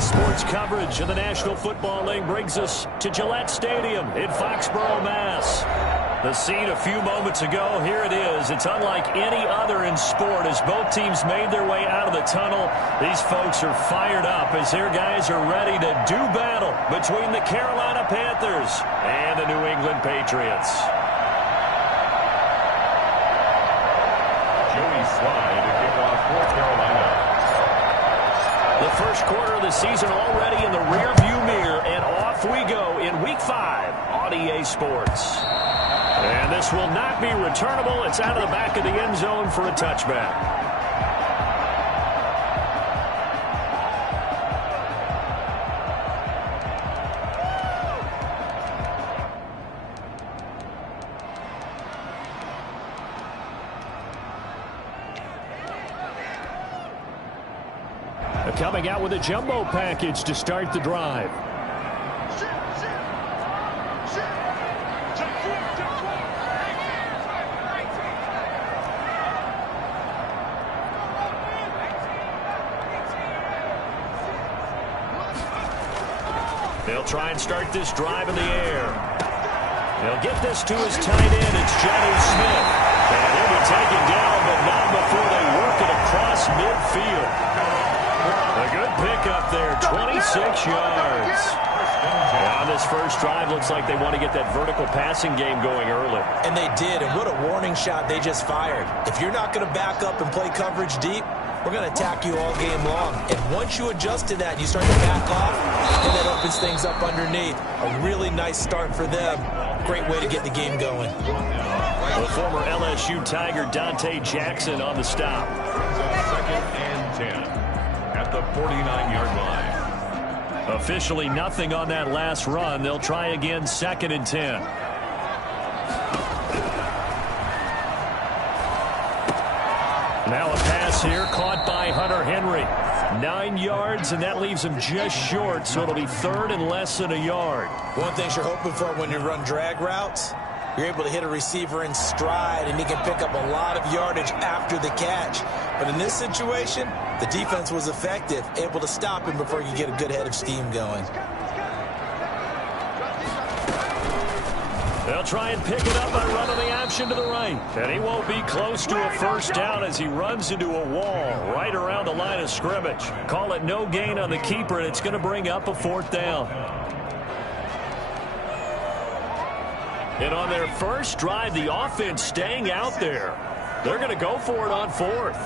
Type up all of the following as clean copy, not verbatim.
Today's sports coverage of the National Football League brings us to Gillette Stadium in Foxborough, Mass. The scene a few moments ago, here it is. It's unlike any other in sport as both teams made their way out of the tunnel. These folks are fired up as their guys are ready to do battle between the Carolina Panthers and the New England Patriots. Joey Slye to kick off for Carolina. The first quarter of the season already in the rearview mirror, and off we go in Week 5 on EA Sports. And this will not be returnable. It's out of the back of the end zone for a touchback. Coming out with a jumbo package to start the drive. They'll try and start this drive in the air. They'll get this to his tight end. It's Jonnu Smith. And he'll be taken down, but not before they work it across midfield. A good pickup there, 26 yards. On this first drive, looks like they want to get that vertical passing game going early. And they did, and what a warning shot they just fired. If you're not going to back up and play coverage deep, we're going to attack you all game long. And once you adjust to that, you start to back off, and that opens things up underneath. A really nice start for them. Great way to get the game going. The former LSU Tiger Dante Jackson on the stop. Second and 10 at the 49-yard line. Officially nothing on that last run. They'll try again, second and 10. Now a pass here caught by Hunter Henry. 9 yards, and that leaves him just short, so it'll be third and less than a yard. One thing you're hoping for when you run drag routes, you're able to hit a receiver in stride, and he can pick up a lot of yardage after the catch. But in this situation, the defense was effective, able to stop him before you get a good head of steam going. They'll try and pick it up by running the option to the right. And he won't be close to a first down as he runs into a wall right around the line of scrimmage. Call it no gain on the keeper, and it's going to bring up a fourth down. And on their first drive, the offense staying out there. They're going to go for it on fourth.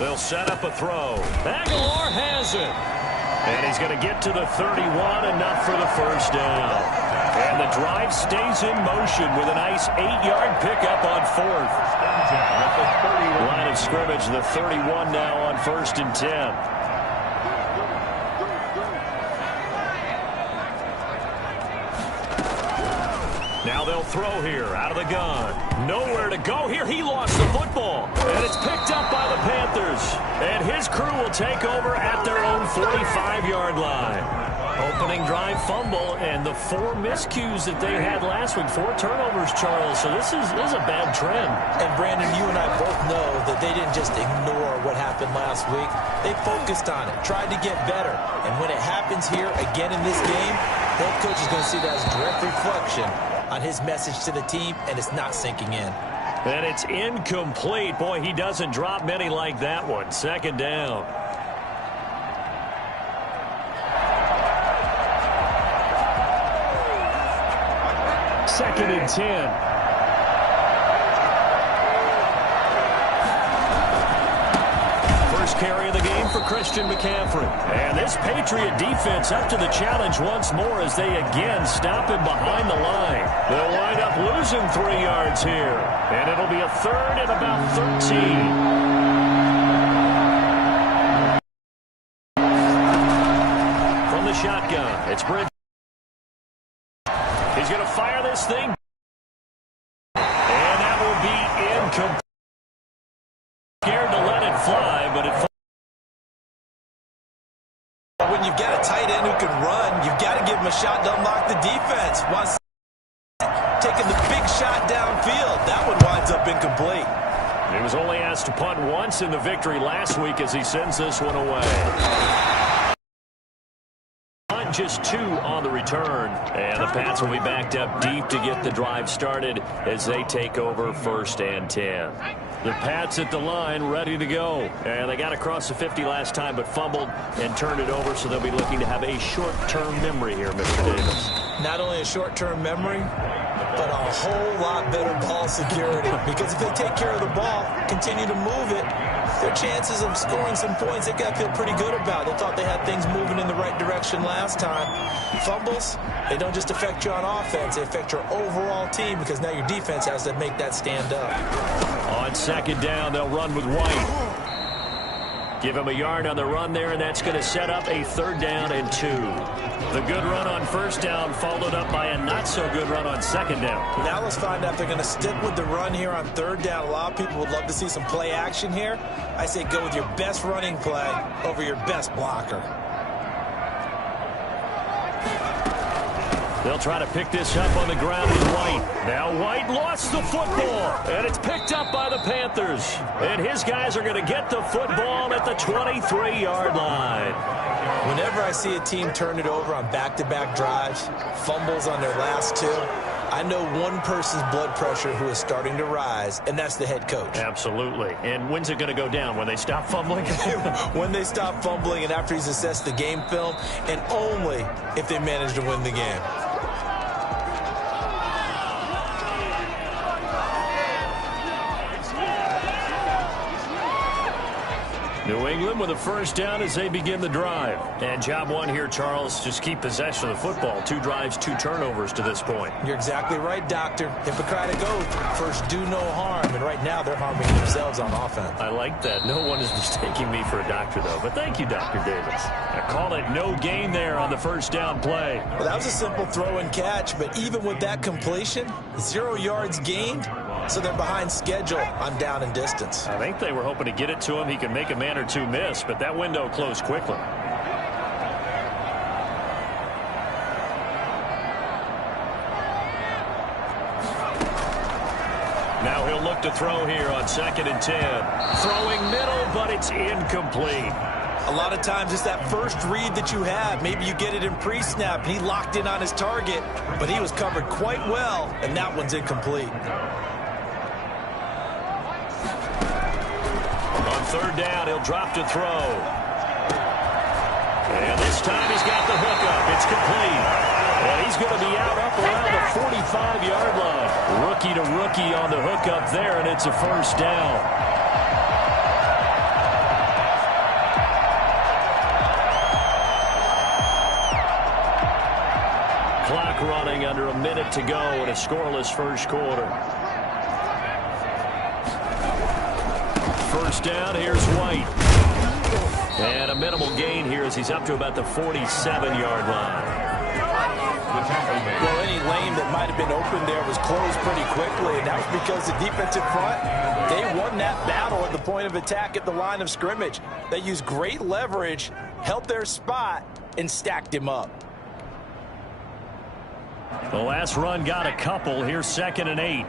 They'll set up a throw. Aguilar has it. And he's going to get to the 31, enough for the first down. And the drive stays in motion with a nice 8-yard pickup on fourth. Line of scrimmage, the 31 now on first and 10. Now they'll throw here out of the gun. Nowhere to go here. He lost the football. And it's picked up by the Panthers. And his crew will take over at their own 45-yard line. Opening drive fumble, and the 4 miscues that they had last week. 4 turnovers, Charles. So this is a bad trend. And, Brandon, you and I both know that they didn't just ignore what happened last week. They focused on it, tried to get better. And when it happens here again in this game, head coach is going to see that as a direct reflection on his message to the team, and it's not sinking in. And it's incomplete. Boy, he doesn't drop many like that one. Second down. Second and 10. First carry of the game for Christian McCaffrey. And this Patriot defense up to the challenge once more as they again stop him behind the line. They'll wind up losing 3 yards here. And it'll be a third and about 13. From the shotgun, it's Bridges. He's going to fire this thing. And that will be incomplete. Scared to let it fly, but it. When you've got a tight end who can run, you've got to give him a shot to unlock the defense. Once taking the big shot downfield, that one winds up incomplete. He was only asked to punt once in the victory last week as he sends this one away. Just 2 on the return, and the Pats will be backed up deep to get the drive started as they take over 1st and 10. The Pats at the line ready to go, and they got across the 50 last time but fumbled and turned it over, so they'll be looking to have a short-term memory here, Mr. Davis. Not only a short-term memory, but a whole lot better ball security, because if they take care of the ball, continue to move it, their chances of scoring some points, they got to feel pretty good about. They thought they had things moving in the right direction last time. Fumbles, they don't just affect you on offense, they affect your overall team, because now your defense has to make that stand up. On 2nd down, they'll run with White. Give him a yard on the run there, and that's going to set up a 3rd down and 2. The good run on 1st down followed up by a not-so-good run on 2nd down. Now let's find out if they're going to stick with the run here on 3rd down. A lot of people would love to see some play action here. I say go with your best running play over your best blocker. They'll try to pick this up on the ground with White. Now White lost the football, and it's picked up by the Panthers. And his guys are going to get the football at the 23-yard line. Whenever I see a team turn it over on back-to-back drives, fumbles on their last 2, I know one person's blood pressure who is starting to rise, and that's the head coach. Absolutely. And when's it going to go down? When they stop fumbling? When they stop fumbling and after he's assessed the game film, and only if they manage to win the game. New England with a 1st down as they begin the drive. And job 1 here, Charles, just keep possession of the football. 2 drives, 2 turnovers to this point. You're exactly right, Doctor. Hippocratic oath, first do no harm. And right now they're harming themselves on offense. I like that. No one is mistaking me for a doctor, though. But thank you, Dr. Davis. I call it no gain there on the 1st down play. Well, that was a simple throw and catch, but even with that completion, 0 yards gained. So they're behind schedule on down and distance. I think they were hoping to get it to him. He could make a man or 2 miss, but that window closed quickly. Now he'll look to throw here on 2nd and 10. Throwing middle, but it's incomplete. A lot of times it's that first read that you have. Maybe you get it in pre-snap, and he locked in on his target, but he was covered quite well, and that one's incomplete. 3rd down, he'll drop to throw. And this time he's got the hookup. It's complete. And he's going to be out up around the 45-yard line. Rookie to rookie on the hookup there, and it's a 1st down. Clock running under a minute to go in a scoreless 1st quarter. 1st down, here's White. And a minimal gain here as he's up to about the 47-yard line. Well, any lane that might have been open there was closed pretty quickly, and that was because the defensive front, they won that battle at the point of attack at the line of scrimmage. They used great leverage, held their spot, and stacked him up. The last run got a couple. Here's 2nd and 8.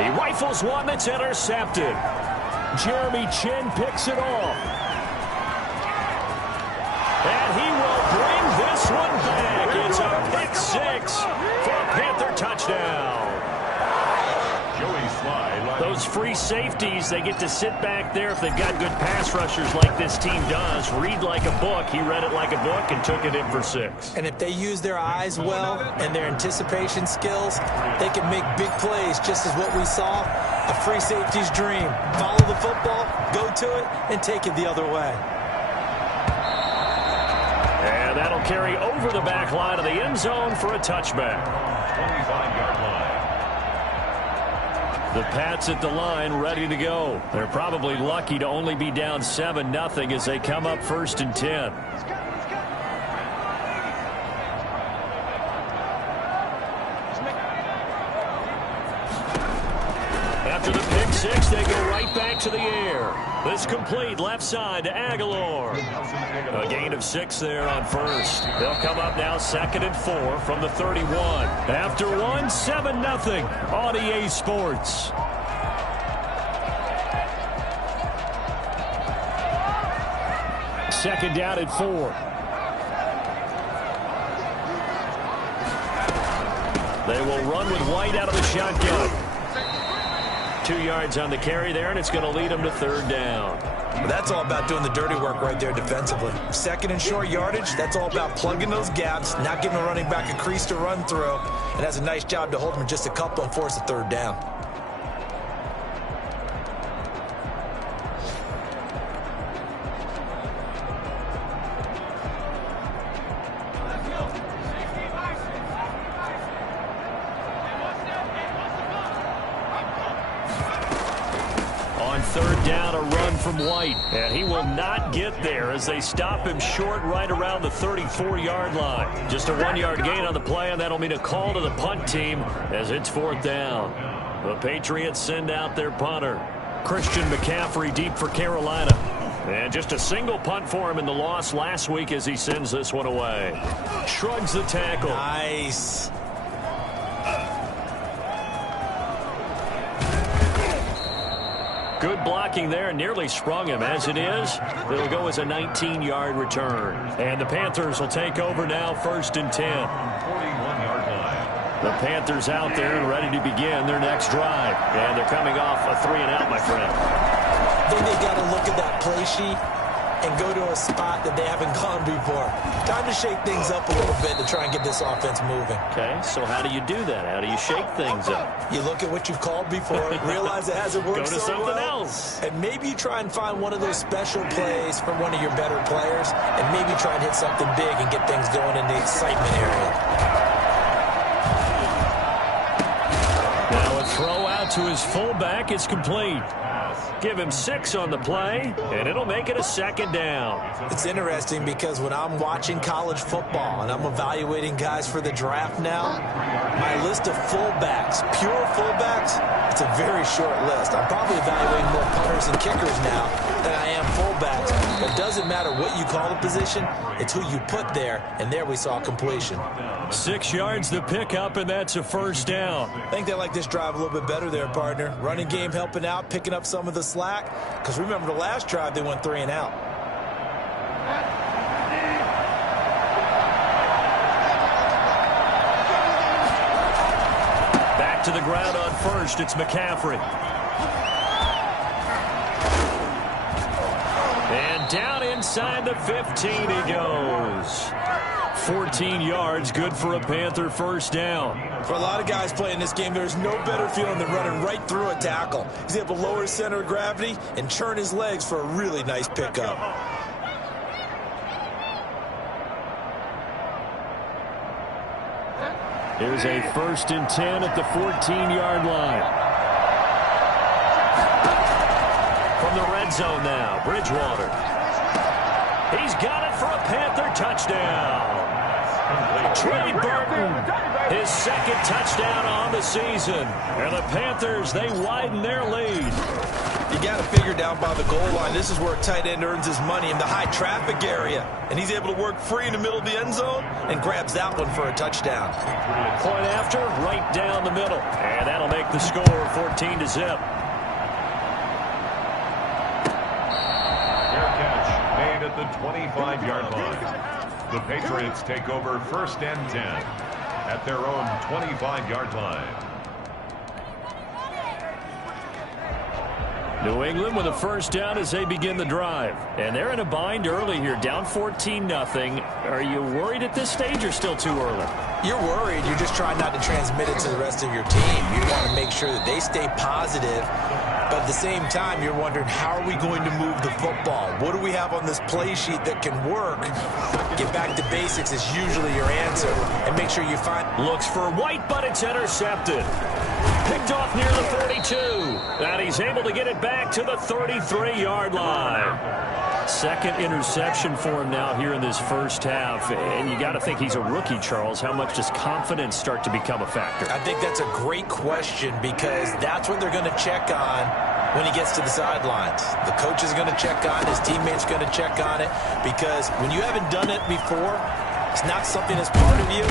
He rifles one that's intercepted. Jeremy Chin picks it off. And he will bring this one back. It's a pick 6 for a Panther touchdown. Those free safeties, they get to sit back there if they've got good pass rushers like this team does. Read like a book. He read it like a book and took it in for 6. And if they use their eyes well and their anticipation skills, they can make big plays, just as what we saw. A free safety's dream. Follow the football, go to it, and take it the other way. And that'll carry over the back line of the end zone for a touchback. 25-yard line. The Pats at the line ready to go. They're probably lucky to only be down 7-0 as they come up 1st and 10. After the pick six, they go right back to the air. This complete left side to Aguilar. A gain of 6 there on first. They'll come up now 2nd and 4 from the 31. After one, 7-0 on EA Sports. Second down at 4. They will run with White out of the shotgun. 2 yards on the carry there, and it's going to lead them to 3rd down. Well, that's all about doing the dirty work right there defensively. 2nd and short yardage, that's all about plugging those gaps, not giving a running back a crease to run through, and has a nice job to hold them just a couple and force a 3rd down. On 3rd down, a run from White. And he will not get there as they stop him short right around the 34-yard line. Just a 1-yard gain on the play, and that'll mean a call to the punt team as it's 4th down. The Patriots send out their punter. Christian McCaffrey deep for Carolina. And just a single punt for him in the loss last week as he sends this one away. Shrugs the tackle. Nice. Good blocking there, nearly sprung him. As it is, it'll go as a 19-yard return. And the Panthers will take over now, 1st and 10. 41-yard line. The Panthers out there and ready to begin their next drive. And they're coming off a 3-and-out, my friend. I think they got to look at that play sheet and go to a spot that they haven't gone before. Time to shake things up a little bit to try and get this offense moving. Okay, so how do you do that? How do you shake things up? You look at what you've called before, realize it hasn't worked Go to so something well, else. and maybe you try and find one of those special plays from one of your better players, and maybe try and hit something big and get things going in the excitement area. Now a throw out to his fullback is complete. Give him 6 on the play, and it'll make it a 2nd down. It's interesting because when I'm watching college football and I'm evaluating guys for the draft now, my list of fullbacks, pure fullbacks, it's a very short list. I'm probably evaluating more punters and kickers now than I am fullbacks. But it doesn't matter what you call the position, it's who you put there, and there we saw completion. 6 yards the pickup, and that's a 1st down. I think they like this drive a little bit better there, partner. Running game helping out, picking up some of the slack. Because remember the last drive, they went 3-and-out. Back to the ground on 1st, it's McCaffrey. And down inside the 15 he goes. 14 yards, good for a Panther 1st down. For a lot of guys playing this game, there's no better feeling than running right through a tackle. He's able to lower his center of gravity and churn his legs for a really nice pickup. Here's a 1st and 10 at the 14-yard line. From the red zone now, Bridgewater. He's got it for a Panther touchdown. Trey Burton, his 2nd touchdown on the season. And the Panthers, they widen their lead. You got to figure down by the goal line. This is where a tight end earns his money in the high traffic area. And he's able to work free in the middle of the end zone and grabs that one for a touchdown. Point after, right down the middle. And that'll make the score 14-0. Made at the 25-yard line. The Patriots take over 1st and 10 at their own 25-yard line. New England with a 1st down as they begin the drive. And they're in a bind early here, down 14-0. Are you worried at this stage or still too early? You're worried. You're just trying not to transmit it to the rest of your team. You want to make sure that they stay positive. But at the same time, you're wondering, how are we going to move the football? What do we have on this play sheet that can work? Get back to basics is usually your answer. And make sure you find... Looks for White, but it's intercepted. Picked off near the 42. And he's able to get it back to the 33-yard line. Second interception for him now here in this first half. And you got to think he's a rookie, Charles. How much does confidence start to become a factor? I think that's a great question because that's what they're going to check on when he gets to the sidelines. The coach is going to check on it. His teammates are going to check on it because when you haven't done it before, it's not something that's part of you.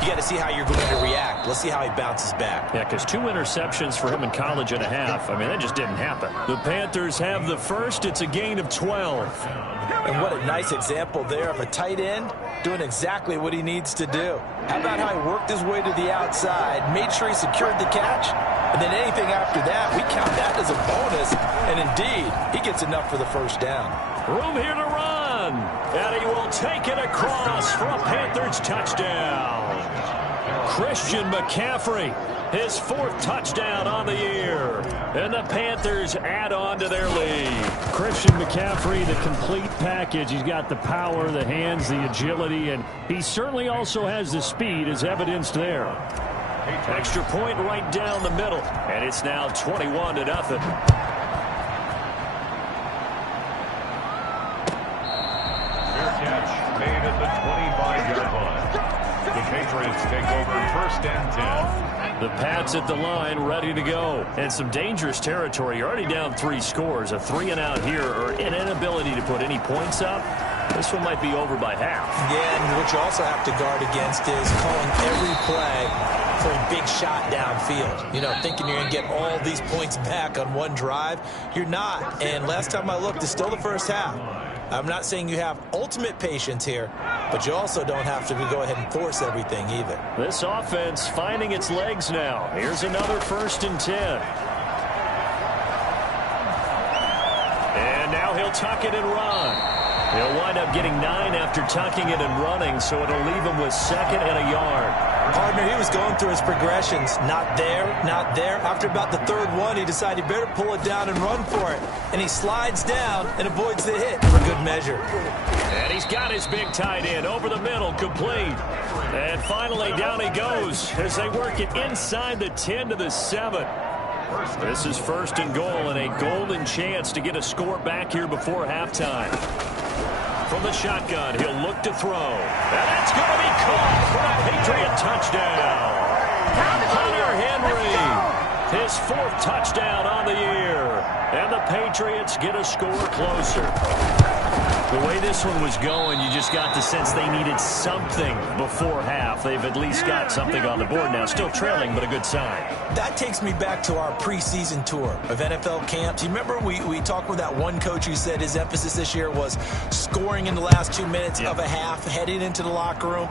You got to see how you're going to react. Let's see how he bounces back. Yeah, because 2 interceptions for him in college and a half. I mean, that just didn't happen. The Panthers have the first. It's a gain of 12. And what a nice example there of a tight end doing exactly what he needs to do. How about how he worked his way to the outside, made sure he secured the catch, and then anything after that, we count that as a bonus. And indeed, he gets enough for the first down. Room here to run. And he will take it across for a Panthers touchdown. Christian McCaffrey, his 4th touchdown on the year. And the Panthers add on to their lead. Christian McCaffrey, the complete package. He's got the power, the hands, the agility, and he certainly also has the speed as evidenced there. Extra point right down the middle. And it's now 21-0. Made at the 25-yard line. The Patriots take over first and 10. The Pats at the line, ready to go. And some dangerous territory. You're already down 3 scores. A 3-and-out here, or an inability to put any points up. This one might be over by half. Yeah, and what you also have to guard against is calling every play for a big shot downfield. You know, thinking you're going to get all these points back on one drive. You're not. And last time I looked, it's still the first half. I'm not saying you have ultimate patience here, but you also don't have to go ahead and force everything either. This offense finding its legs now. Here's another 1st and 10. And now he'll tuck it and run. He'll wind up getting 9 after tucking it and running, so it'll leave him with 2nd and a yard. Partner, he was going through his progressions. Not there, not there. After about the 3rd one, he decided he better pull it down and run for it. And he slides down and avoids the hit for good measure. And he's got his big tight end over the middle, complete. And finally, down he goes as they work it inside the 10 to the 7. This is 1st and goal and a golden chance to get a score back here before halftime. From the shotgun, he'll look to throw. And it's going to be caught for a Patriot touchdown. Hunter Henry, his 4th touchdown on the year. And the Patriots get a score closer. The way this one was going, you just got the sense they needed something before half. They've at least got something on the board now. Still trailing, but a good sign. That takes me back to our preseason tour of NFL camps. You remember we talked with that one coach who said his emphasis this year was scoring in the last 2 minutes of a half, heading into the locker room.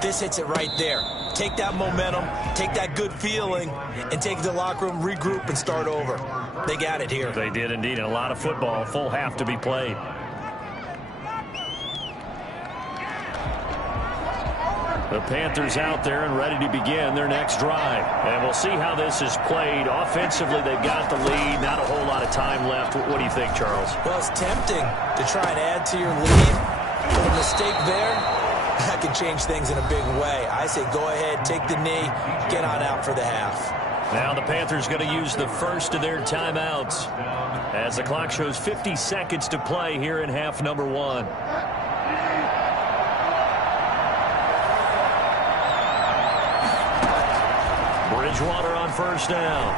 This hits it right there. Take that momentum, take that good feeling, and take it to the locker room, regroup, and start over. They got it here. They did indeed. And a lot of football, full half to be played. The Panthers out there and ready to begin their next drive. And we'll see how this is played. Offensively, they've got the lead. Not a whole lot of time left. What do you think, Charles? Well, it's tempting to try and add to your lead. But a mistake there, that can change things in a big way. I say go ahead, take the knee, get on out for the half. Now the Panthers going to use the first of their timeouts as the clock shows 50 seconds to play here in half number 1. Bridgewater on 1st down.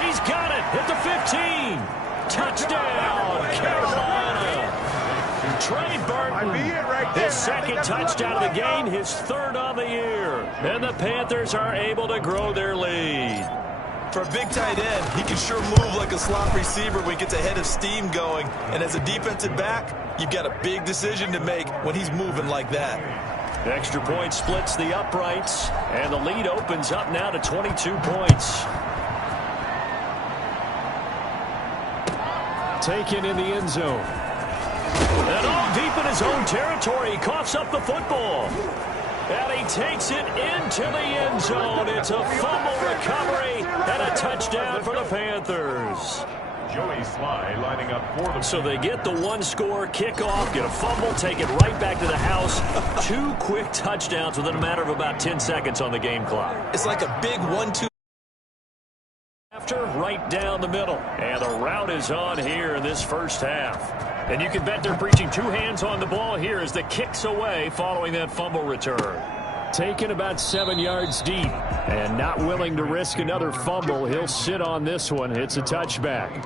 He's got it at the 15. Touchdown, Carolina. Trey Burton, his 2nd touchdown of the game, his 3rd on the year. And the Panthers are able to grow their lead. For a big tight end, he can sure move like a slot receiver when he gets a head of steam going. And as a defensive back, you've got a big decision to make when he's moving like that. Extra point splits the uprights, and the lead opens up now to 22 points. Taken in the end zone. And all deep in his own territory, he coughs up the football. And he takes it into the end zone. It's a fumble recovery and a touchdown for the Panthers. Joey Sly lining up for them. So they get the 1-score kickoff, get a fumble, take it right back to the house. 2 quick touchdowns within a matter of about 10 seconds on the game clock. It's like a big 1-2. after, right down the middle. And the route is on here in this first half. And you can bet they're preaching two hands on the ball here as the kick's away following that fumble return. Taken about 7 yards deep and not willing to risk another fumble. He'll sit on this one. It's a touchback.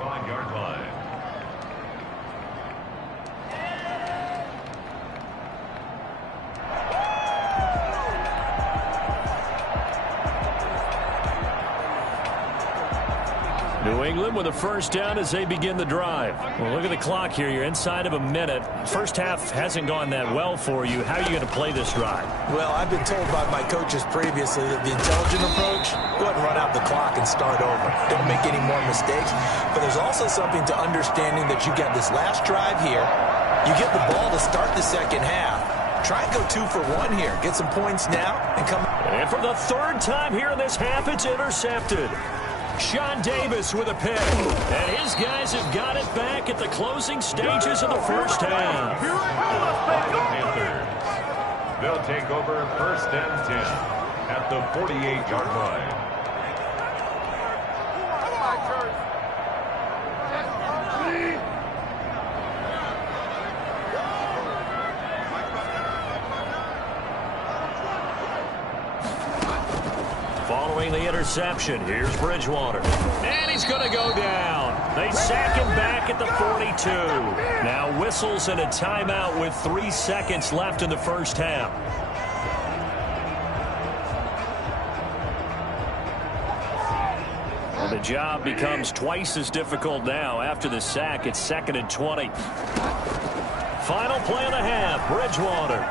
New England with a first down as they begin the drive. Well, look at the clock here. You're inside of a minute. First half hasn't gone that well for you. How are you going to play this drive? Well, I've been told by my coaches previously that the intelligent approach, go ahead and run out the clock and start over. Don't make any more mistakes. But there's also something to understanding that you got this last drive here. You get the ball to start the second half. Try and go 2 for 1 here. Get some points now and come. And for the third time here in this half, it's intercepted. Sean Davis with a pick. And his guys have got it back at the closing stages of the first half. Panthers. They'll take over first and 10 at the 48-yard line. Following the interception, here's Bridgewater. And he's going to go down. They sack him back at the 42. Now whistles and a timeout with 3 seconds left in the first half. Well, the job becomes twice as difficult now after the sack. It's 2nd and 20. Final play of the half, Bridgewater.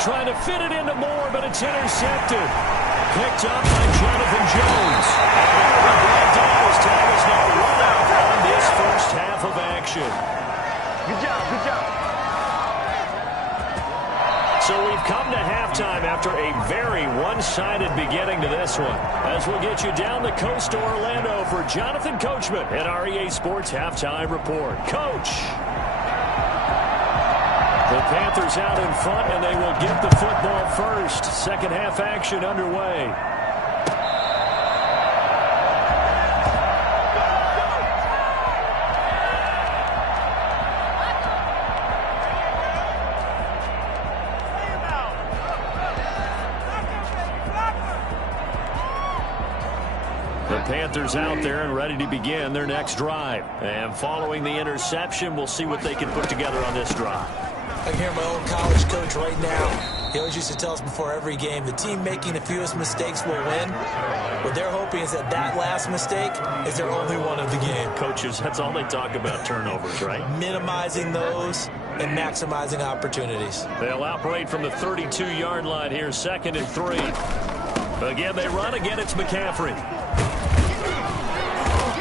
Trying to fit it into Moore, but it's intercepted. Picked up by Jonathan Jones. And we brought down as time is now run out on this first half of action. Good job, good job. So we've come to halftime after a very one-sided beginning to this one. As we'll get you down the coast to Orlando for Jonathan Coachman at our EA Sports Halftime Report. Coach. The Panthers out in front, and they will get the football first. Second half action underway. The Panthers out there and ready to begin their next drive. And following the interception, we'll see what they can put together on this drive. I hear my old college coach right now. He always used to tell us before every game, the team making the fewest mistakes will win. What they're hoping is that that last mistake is their only one of the game. Coaches, that's all they talk about, turnovers, right? Minimizing those and maximizing opportunities. They'll operate from the 32-yard line here, 2nd and 3. Again, they run. Again, it's McCaffrey.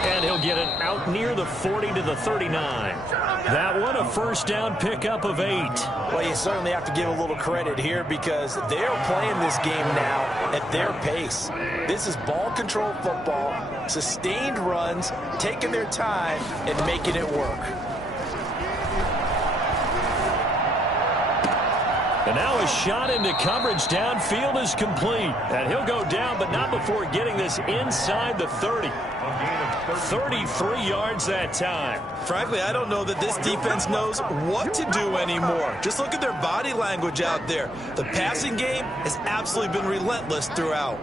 And he'll get it out near the 40 to the 39. That one, a first down pickup of 8. Well, you certainly have to give a little credit here because they're playing this game now at their pace. This is ball control football, sustained runs, taking their time and making it work. And now a shot into coverage downfield is complete. And he'll go down, but not before getting this inside the 30. 33 yards that time. Frankly, I don't know that this defense knows what to do anymore. Just look at their body language out there. The passing game has absolutely been relentless throughout.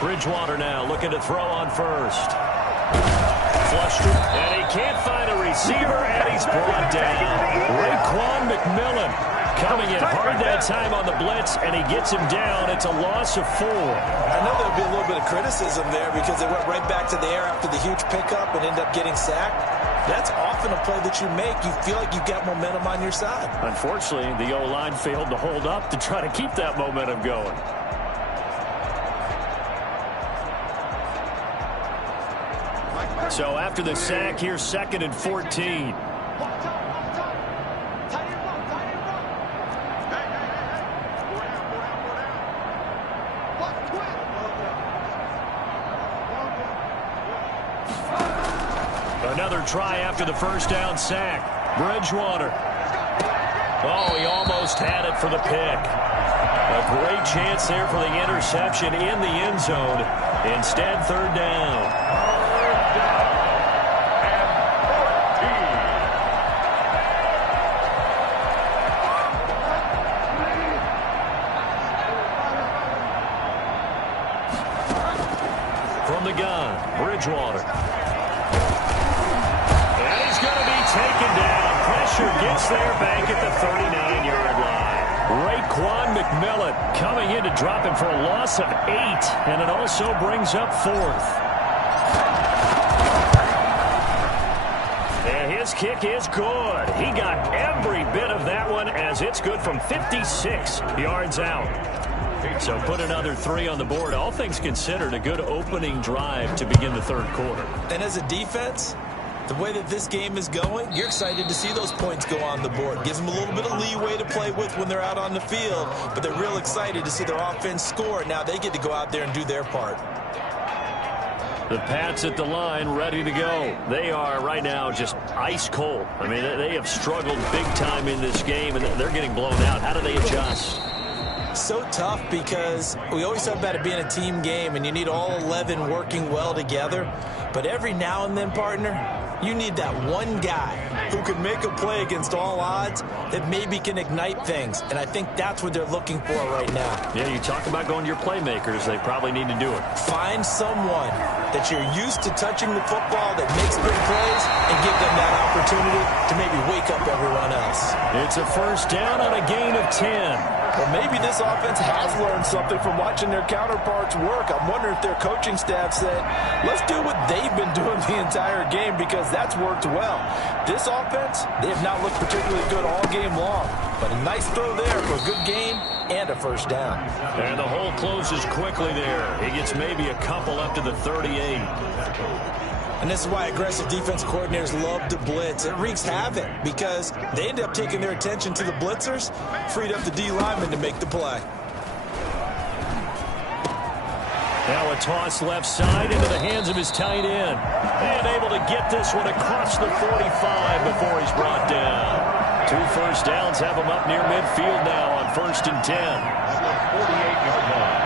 Bridgewater now looking to throw on first. Flushed it, and he can't find a receiver, and he's brought down. Raekwon McMillan coming in hard that time on the blitz, and he gets him down. It's a loss of 4. I know there'll be a little bit of criticism there because they went right back to the air after the huge pickup and ended up getting sacked. That's often a play that you make. You feel like you've got momentum on your side. Unfortunately, the O-line failed to hold up to try to keep that momentum going. So after the sack, here's 2nd and 14. Another try after the first down sack. Bridgewater Oh, he almost had it for the pick. A great chance there for the interception in the end zone. Instead, third down. From the gun, Bridgewater. And he's going to be taken down. Pressure gets there back at the 39-yard line. Raekwon McMillan coming in to drop him for a loss of 8, and it also brings up 4th. And his kick is good. He got every bit of that one as it's good from 56 yards out. So put another 3 on the board. All things considered, a good opening drive to begin the third quarter. And as a defense, the way that this game is going, you're excited to see those points go on the board. Gives them a little bit of leeway to play with when they're out on the field, but they're real excited to see their offense score. Now they get to go out there and do their part. The Pats at the line, ready to go. They are right now just ice cold. I mean, they have struggled big time in this game, and they're getting blown out. How do they adjust? So tough because we always talk about it being a team game and you need all 11 working well together. But every now and then, partner, you need that one guy who can make a play against all odds that maybe can ignite things. And I think that's what they're looking for right now. Yeah, you talk about going to your playmakers. They probably need to do it. Find someone that you're used to touching the football that makes big plays and give them that opportunity to maybe wake up everyone else. It's a first down on a gain of 10. Well, maybe this offense has learned something from watching their counterparts work. I'm wondering if their coaching staff said, let's do what they've been doing the entire game because that's worked well. This offense, they have not looked particularly good all game long. But a nice throw there for a good gain and a first down. And the hole closes quickly there. He gets maybe a couple up to the 38. And this is why aggressive defense coordinators love to blitz. It wreaks havoc because they end up taking their attention to the blitzers, freed up the D lineman to make the play. Now a toss left side into the hands of his tight end. And able to get this one across the 45 before he's brought down. 2 first downs have him up near midfield now on 1st and 10. At the 48-yard line.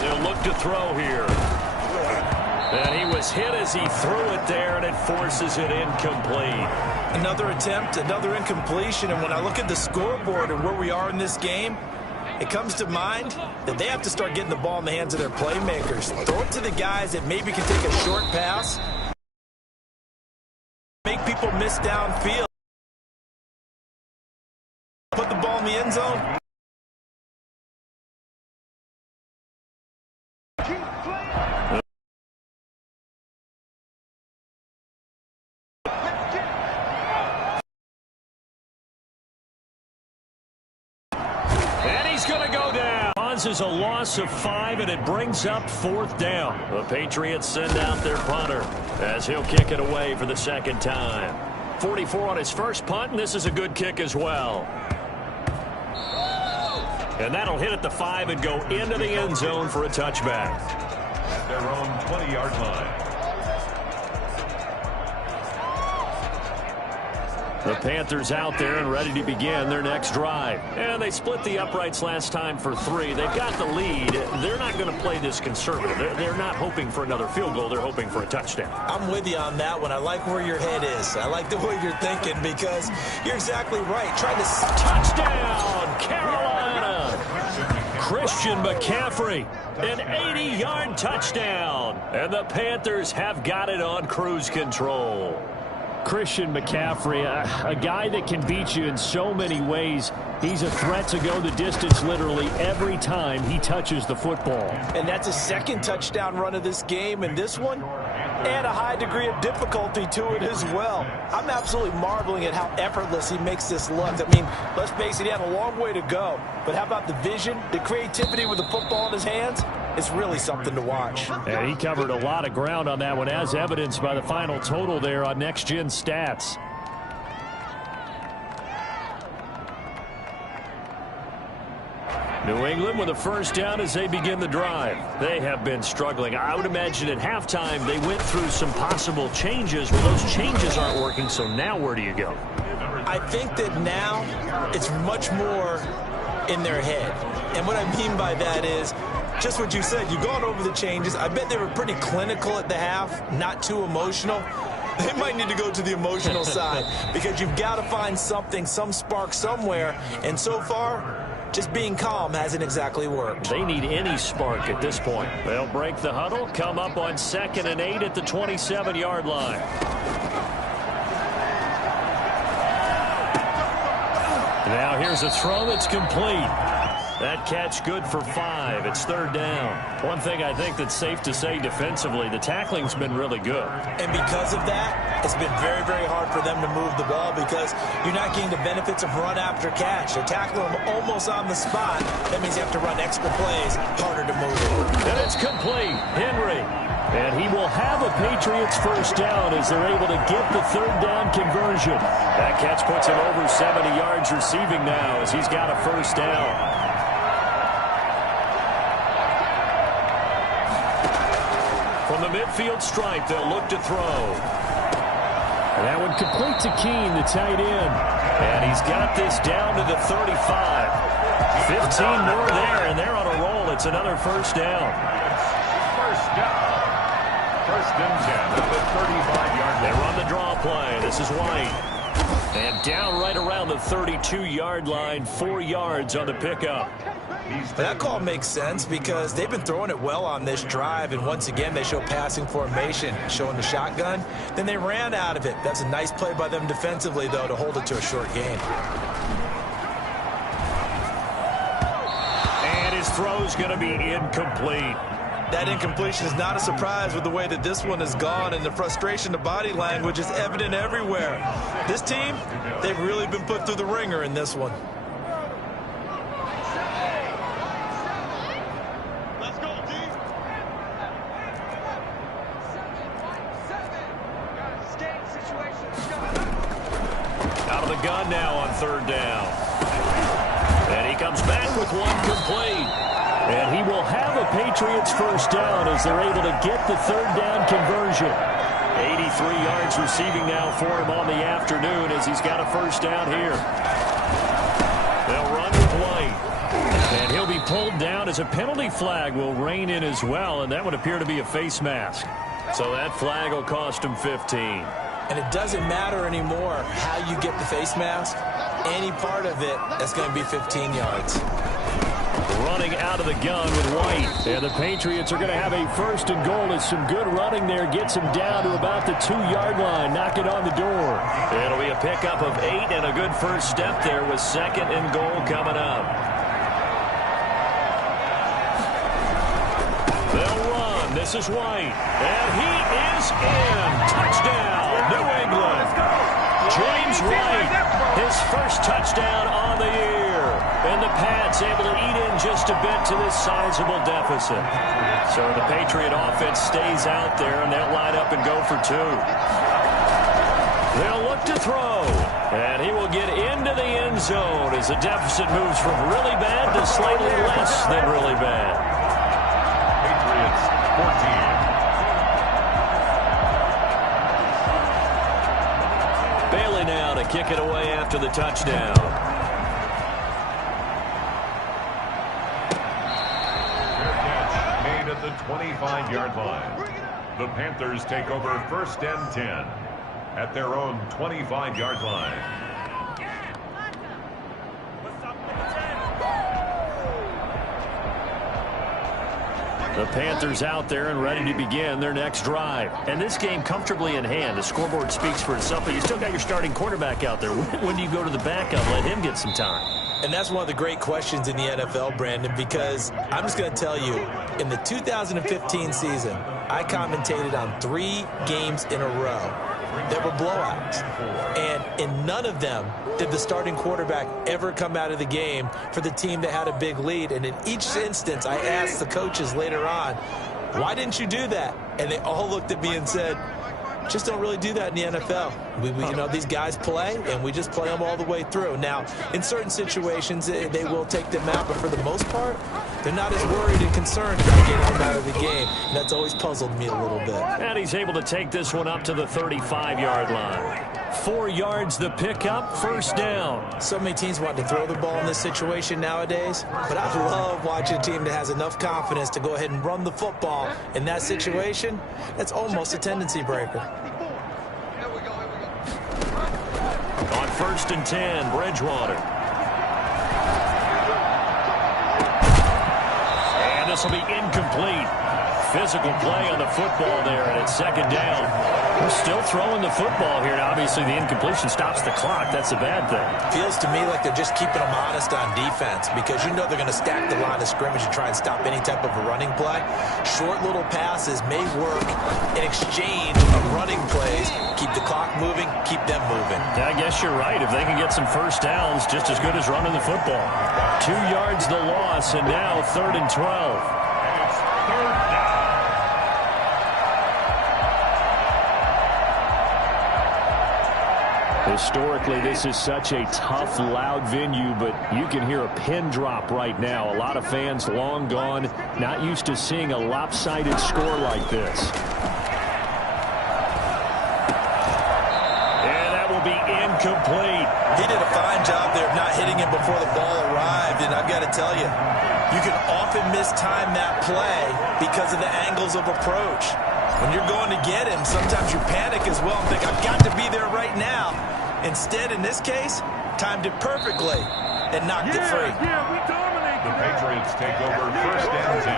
They'll look to throw here. And he was hit as he threw it there, and it forces it incomplete. Another attempt, another incompletion, and when I look at the scoreboard and where we are in this game, it comes to mind that they have to start getting the ball in the hands of their playmakers. Throw it to the guys that maybe can take a short pass, make people miss downfield, put the ball in the end zone. Going to go down. Causes a loss of 5, and it brings up 4th down. The Patriots send out their punter as he'll kick it away for the second time. 44 on his first punt, and this is a good kick as well. And that'll hit at the 5 and go into the end zone for a touchback. At their own 20-yard line. The Panthers out there and ready to begin their next drive. And they split the uprights last time for 3. They've got the lead. They're not going to play this conservative. They're not hoping for another field goal. They're hoping for a touchdown. I'm with you on that one. I like where your head is. I like the way you're thinking because you're exactly right. Trying to... Touchdown, Carolina! Christian McCaffrey, an 80-yard touchdown. And the Panthers have got it on cruise control. Christian McCaffrey, a guy that can beat you in so many ways. He's a threat to go the distance literally every time he touches the football. And that's his second touchdown run of this game, and this one, and a high degree of difficulty to it as well. I'm absolutely marveling at how effortless he makes this look. I mean, let's face it, he had a long way to go. But how about the vision, the creativity with the football in his hands? It's really something to watch. And he covered a lot of ground on that one, as evidenced by the final total there on Next Gen Stats. New England with a first down as they begin the drive. They have been struggling. I would imagine at halftime they went through some possible changes. Well, those changes aren't working, so now where do you go? I think that now it's much more in their head. And what I mean by that is just what you said. You've gone over the changes. I bet they were pretty clinical at the half, not too emotional. They might need to go to the emotional side because you've got to find something, some spark somewhere. And so far, just being calm hasn't exactly worked. They need any spark at this point. They'll break the huddle, come up on 2nd and 8 at the 27-yard line. Now here's a throw that's complete. That catch good for 5. It's 3rd down. One thing I think that's safe to say defensively, the tackling's been really good. And because of that, it's been very, very hard for them to move the ball because you're not getting the benefits of run after catch. They're tackling them almost on the spot. That means you have to run extra plays, harder to move it. And it's complete. Henry. And he will have a Patriots first down as they're able to get the 3rd down conversion. That catch puts him over 70 yards receiving now as he's got a first down. From the midfield stripe, they'll look to throw. And that one complete to Keene, the tight end. And he's got this down to the 35. 15 more there, and they're on a roll. It's another first down. First down. 1st and 10 at the 35-yard line. They run the draw play. This is White. And down right around the 32-yard line, 4 yards on the pickup. That call makes sense because they've been throwing it well on this drive, and once again they show passing formation, showing the shotgun. Then they ran out of it. That's a nice play by them defensively, though, to hold it to a short gain. And his throw's going to be incomplete. That incompletion is not a surprise with the way that this one has gone, and the frustration, the body language is evident everywhere. This team, they've really been put through the ringer in this one. Out of the gun now on 3rd down. And he comes back with one complete. And he will have a Patriots first down as they're able to get the 3rd down conversion. 83 yards receiving now for him on the afternoon as he's got a first down here. They'll run with White. And he'll be pulled down as a penalty flag will rein in as well, and that would appear to be a face mask. So that flag will cost him 15. And it doesn't matter anymore how you get the face mask. Any part of it, that's going to be 15 yards. Running out of the gun with White. And the Patriots are going to have a 1st and goal as some good running there gets him down to about the 2-yard line. Knock it on the door. It'll be a pickup of 8 and a good first step there with 2nd and goal coming up. They'll run. This is White. And he is in. Touchdown, New England. James White, his first touchdown on the year. And the Pats able to eat in just a bit to this sizable deficit. So the Patriot offense stays out there, and they'll line up and go for 2. They'll look to throw. And he will get into the end zone as the deficit moves from really bad to slightly less than really bad. Patriots 14. Bailey now to kick it away after the touchdown. Made at the 25-yard line. The Panthers take over 1st and 10 at their own 25-yard line. The Panthers out there and ready to begin their next drive. And this game comfortably in hand. The scoreboard speaks for itself, but you still got your starting quarterback out there. When do you go to the backup, let him get some time? And that's one of the great questions in the NFL, Brandon, because I'm just going to tell you, in the 2015 season, I commentated on 3 games in a row that were blowouts. And in none of them did the starting quarterback ever come out of the game for the team that had a big lead. And in each instance, I asked the coaches later on, why didn't you do that? And they all looked at me and said, Just don't really do that in the NFL. You know, these guys play, and we just play them all the way through. Now, in certain situations, they will take them out, but for the most part, they're not as worried and concerned about getting them out of the game. And that's always puzzled me a little bit. And he's able to take this one up to the 35-yard line. 4 yards the pickup, first down. So many teams want to throw the ball in this situation nowadays, but I love watching a team that has enough confidence to go ahead and run the football. In that situation, that's almost a tendency breaker. On 1st and 10, Bridgewater. And this will be incomplete. Physical play on the football there, and it's 2nd down. We're still throwing the football here. Now, obviously, the incompletion stops the clock. That's a bad thing. Feels to me like they're just keeping them honest on defense because you know they're going to stack the line of scrimmage and try and stop any type of a running play. Short little passes may work in exchange of running plays. Keep the clock moving, keep them moving. I guess you're right. If they can get some first downs, just as good as running the football. 2 yards the loss, and now 3rd and 12. And it's 3rd down. Historically, this is such a tough, loud venue, but you can hear a pin drop right now. A lot of fans long gone, not used to seeing a lopsided score like this. And that will be incomplete. He did a fine job there of not hitting him before the ball arrived, and I've got to tell you, you can often mistime that play because of the angles of approach. When you're going to get him, sometimes you panic as well and think, I've got to be there right now. Instead, in this case, timed it perfectly and knocked it free. The Patriots take over 1st and 10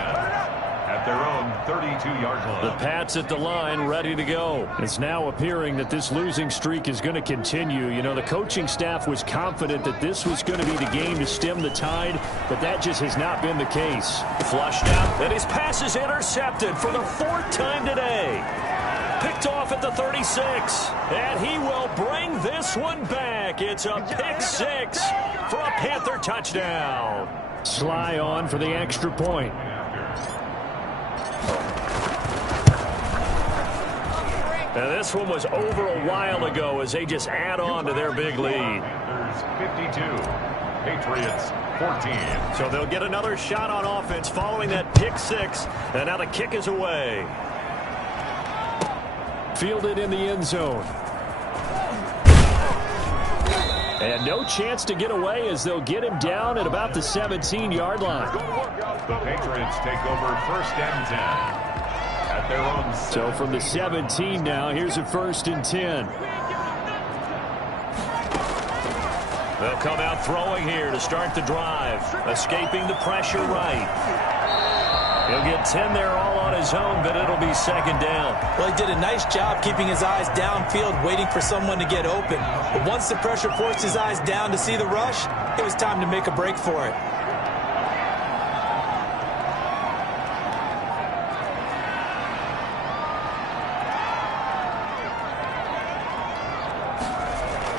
at their own 32-yard line. The Pats at the line, ready to go. It's now appearing that this losing streak is going to continue. You know, the coaching staff was confident that this was going to be the game to stem the tide, but that just has not been the case. Flushed out, and his pass is intercepted for the 4th time today. Picked off at the 36, and he will bring this one back. It's a pick 6 for a Panther touchdown. Sly on for the extra point. Now this one was over a while ago as they just add on to their big lead. Panthers 52, Patriots 14. So they'll get another shot on offense following that pick 6, and now the kick is away. Fielded in the end zone. And no chance to get away as they'll get him down at about the 17-yard line. The Patriots take over 1st and 10 at their own. So from the 17 now, here's a 1st and 10. They'll come out throwing here to start the drive. Escaping the pressure right. He'll get 10 there all on his own, but it'll be 2nd down. Well, he did a nice job keeping his eyes downfield, waiting for someone to get open. But once the pressure forced his eyes down to see the rush, it was time to make a break for it.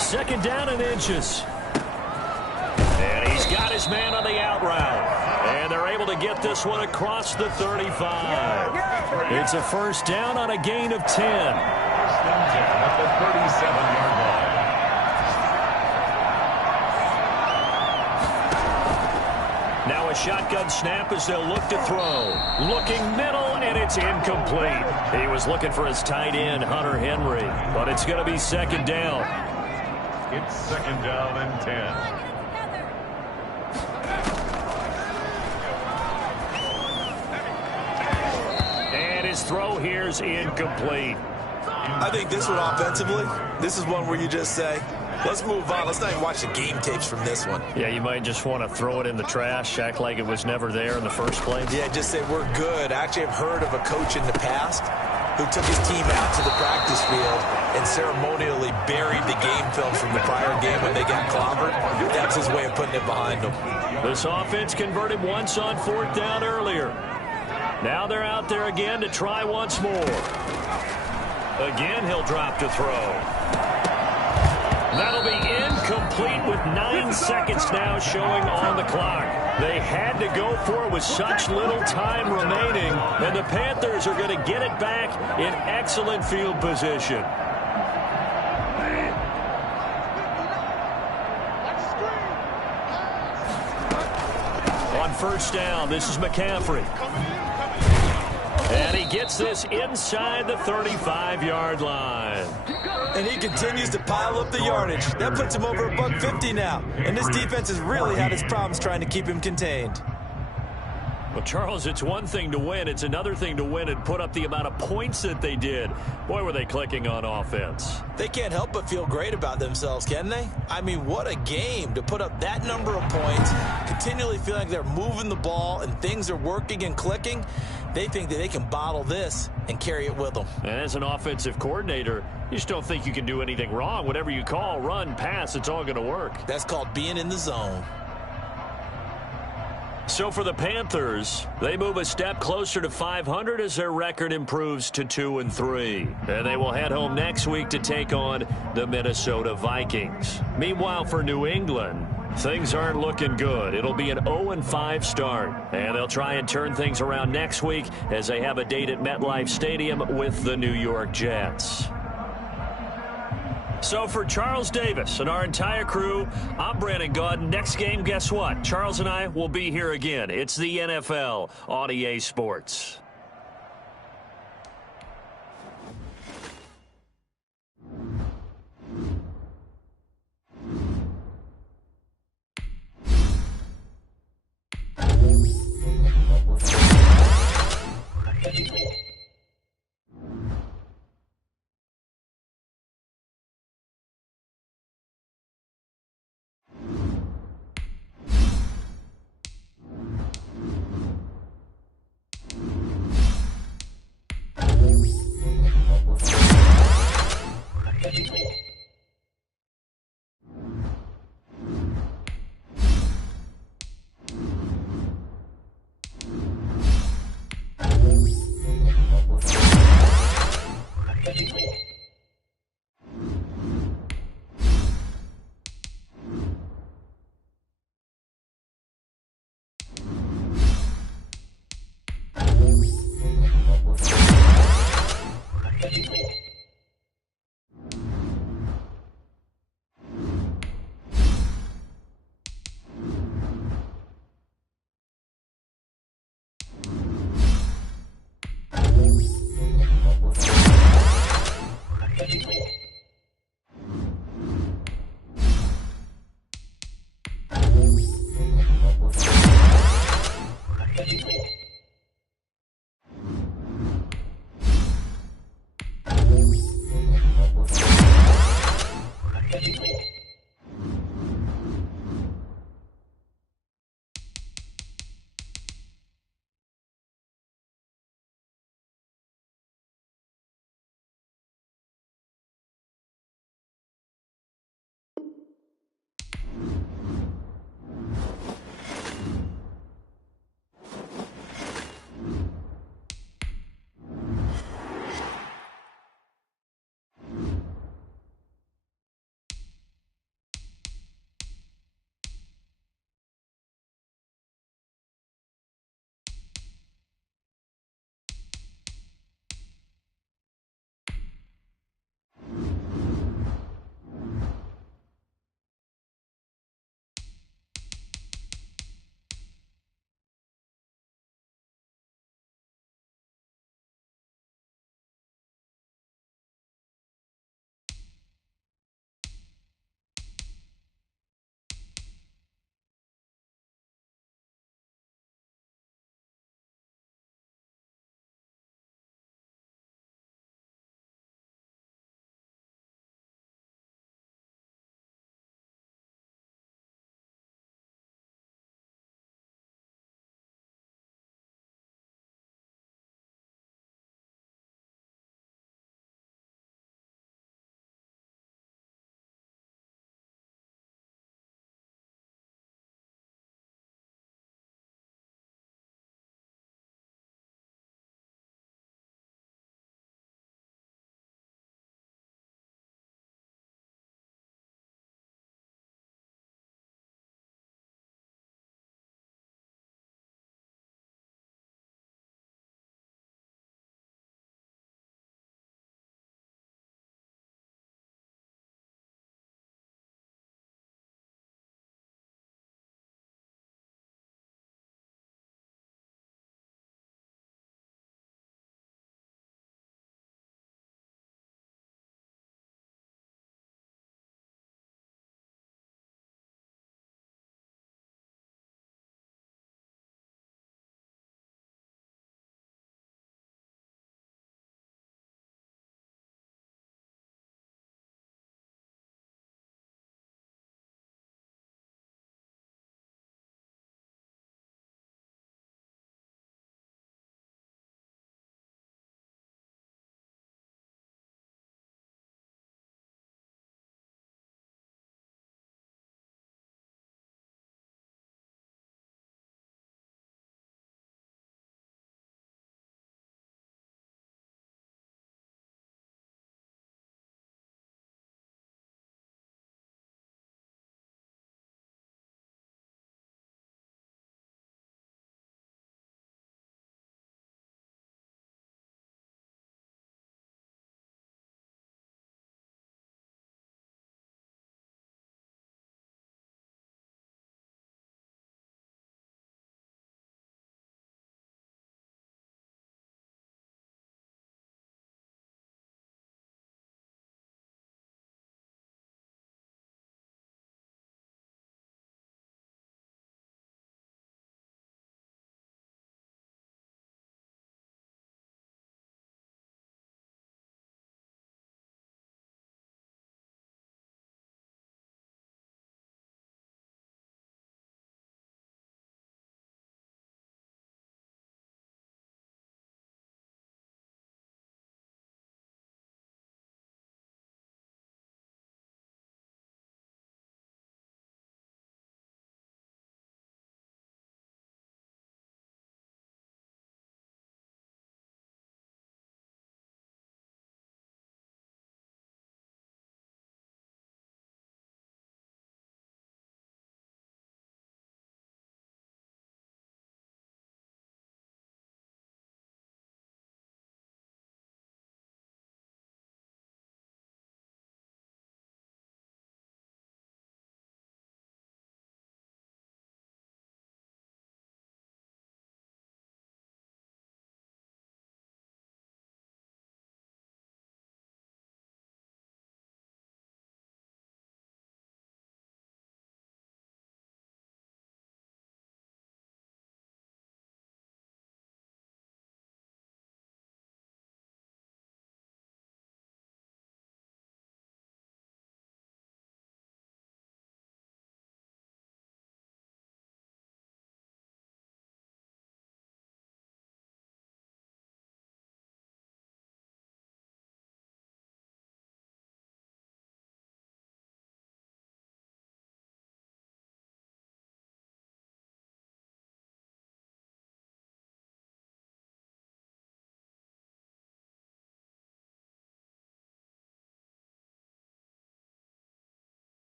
Second down and inches. And he's got his man on the out route. And they're able to get this one across the 35. It's a 1st down on a gain of 10. 1st and 10 at the 37-yard line. Now a shotgun snap as they'll look to throw. Looking middle, and it's incomplete. He was looking for his tight end, Hunter Henry. But it's going to be 2nd down. It's 2nd down and 10. His throw here's incomplete. I think this one offensively, this is one where you just say, let's move on. Let's not even watch the game tapes from this one. Yeah, you might just want to throw it in the trash, act like it was never there in the first place. Yeah, just say we're good. I actually have heard of a coach in the past who took his team out to the practice field and ceremonially buried the game film from the prior game when they got clobbered. That's his way of putting it behind them. This offense converted once on 4th down earlier. Now they're out there again to try once more. Again, he'll drop to throw. That'll be incomplete. complete with 9 seconds now showing on the clock. They had to go for it with such little time remaining, and the Panthers are going to get it back in excellent field position. On first down, this is McCaffrey. And he gets this inside the 35-yard line. And he continues to pile up the yardage. That puts him over $150 now. And this defense has really had its problems trying to keep him contained. Well, Charles, it's one thing to win. It's another thing to win and put up the amount of points that they did. Boy, were they clicking on offense. They can't help but feel great about themselves, can they? I mean, what a game to put up that number of points, continually feeling like they're moving the ball and things are working and clicking. They think that they can bottle this and carry it with them. And as an offensive coordinator, you just don't think you can do anything wrong. Whatever you call, run, pass, it's all going to work. That's called being in the zone. So for the Panthers, they move a step closer to 500 as their record improves to 2-3. And they will head home next week to take on the Minnesota Vikings. Meanwhile, for New England, things aren't looking good. It'll be an 0-5 start. And they'll try and turn things around next week as they have a date at MetLife Stadium with the New York Jets. So for Charles Davis and our entire crew, I'm Brandon Gaudin. Next game, guess what? Charles and I will be here again. It's the NFL on EA Sports.